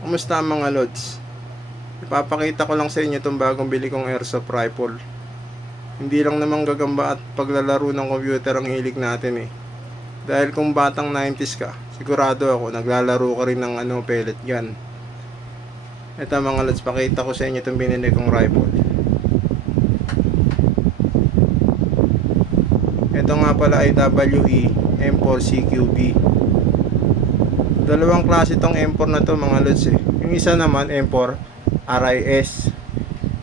Kumusta mga lods? Ipapakita ko lang sa inyo itong bagong bili kong airsoft rifle. Hindi lang naman gagamba at paglalaro ng computer ang hilig natin eh. Dahil kung batang 90s ka, sigurado ako naglalaro ka rin ng pellet gun. Ito mga lods, pakita ko sa inyo itong binili kong rifle. Ito nga pala ay WE M4 CQB. Dalawang klase itong M4 na to mga lods eh. Yung isa naman M4 RIS.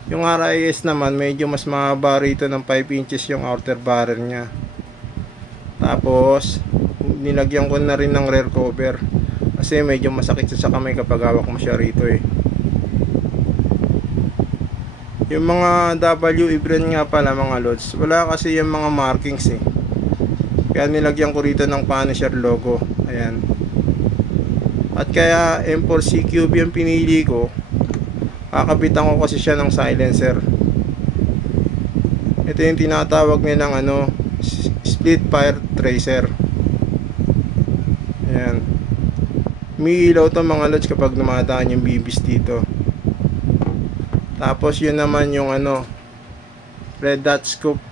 Yung RIS naman medyo mas mahaba rito ng 5 inches yung outer barrel nya. Tapos nilagyan ko na rin ng rear cover kasi medyo masakit sa kamay kapag hawak mo siya rito eh. Yung mga WE brand nga pala mga lods, wala kasi yung mga markings eh. Kaya nilagyan ko rito ng Punisher logo. Ayan. At kaya M4 CQB yung pinili ko. Kakabitan ko kasi siya ng silencer. Ito yung tinatawag nilang split fire tracer. Ayan. Umiilaw to mga lods kapag dumadaan yung bibis dito. Tapos yun naman yung red dot scope.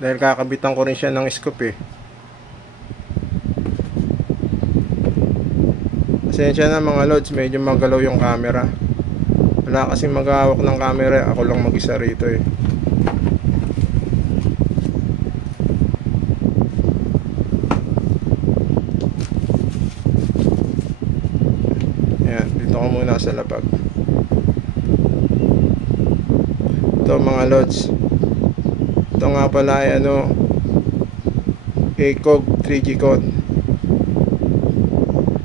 Dahil kakabitan ko rin siya ng scope eh. Pasensya na mga lods, medyo magalaw yung camera. Wala kasing maghahawak ng camera, ako lang mag-isa rito eh. Ayan, dito ko muna sa lapag. Ito mga lods, ito nga pala ay ACOG 3G code.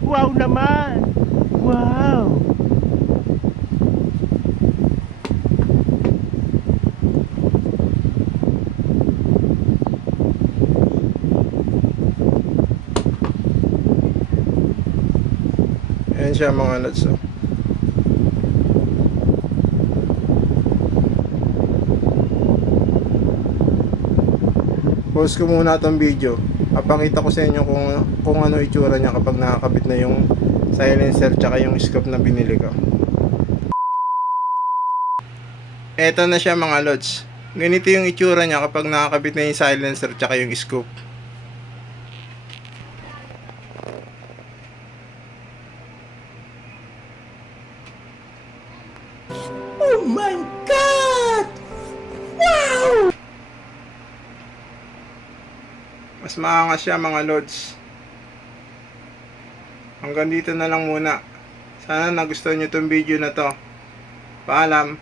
Wow naman! Wow! Ayan siya mga lods oh. Pause ko muna itong video. Papakita ko sa inyo kung ano itsura niya kapag nakakabit na yung silencer tsaka yung scope na binili ko. Eto na siya mga lods. Ganito yung itsura niya kapag nakakabit na yung silencer tsaka yung scope. Oh my God! Wow! Mas maangas siya mga lods. Hanggang dito na lang muna. Sana nagustuhan nyo itong video na to. Paalam!